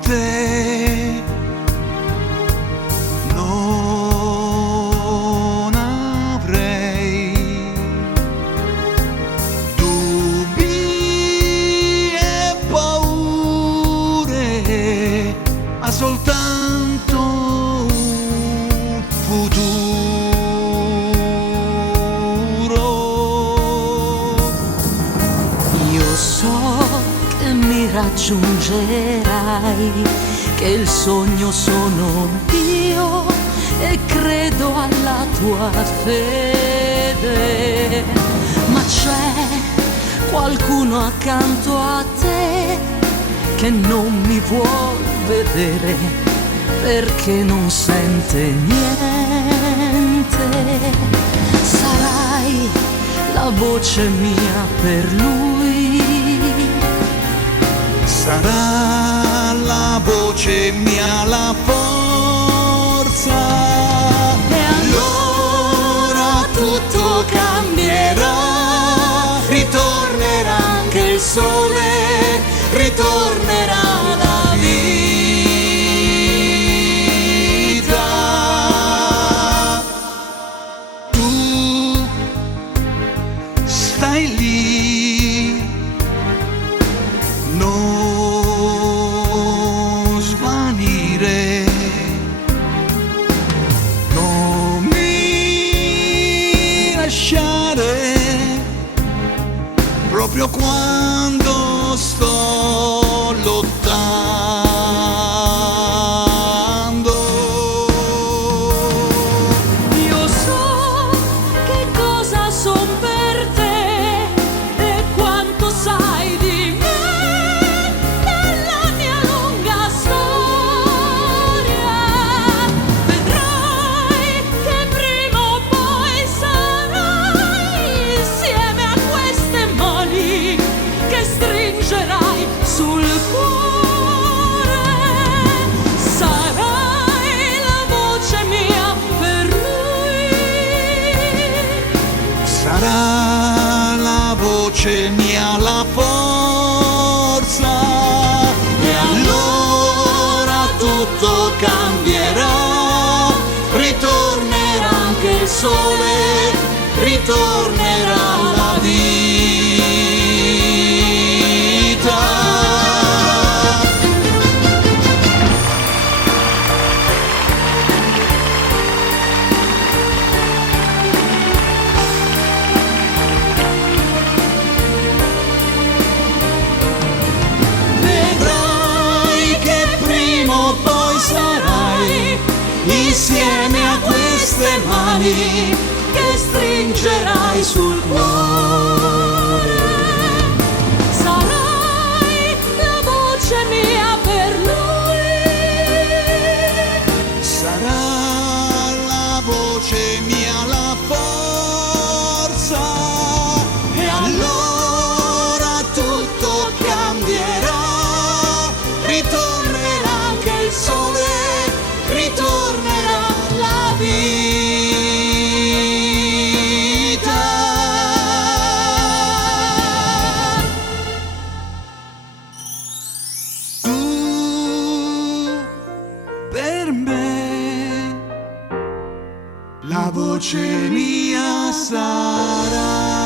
te non avrei dubbi e paure, ma soltanto un futuro. Io so che mi raggiungerai, che il sogno sono io e credo alla tua fede, ma c'è qualcuno accanto a te che non mi vuol vedere perché non sente niente. Sarai la voce mia per lui, sarà la voce mia, la forza, e allora tutto cambierà, ritornerà anche il sole, ritornerà la vita. Tu stai lì, non svanire, non mi lasciare proprio quando sto lottando. io so che cosa son per te e quanto sai di me nella mia lunga storia. Vedrai che prima o poi sarai insieme a queste mani che stringerai sul cuore. Sarai la voce mia per lui, Sarà la voce mia, la forza, e allora tutto cambierà, ritornerà anche il sole, ritornerà la vita. Vedrai che prima o poi sarai insieme a queste mani che stringerai sul cuore. Sarai la voce mia per lui, sarà la voce mia, la forza, e allora tutto cambierà, ritornerà anche il sole, ritornerà la vita. Tu per me la voce mia sarà.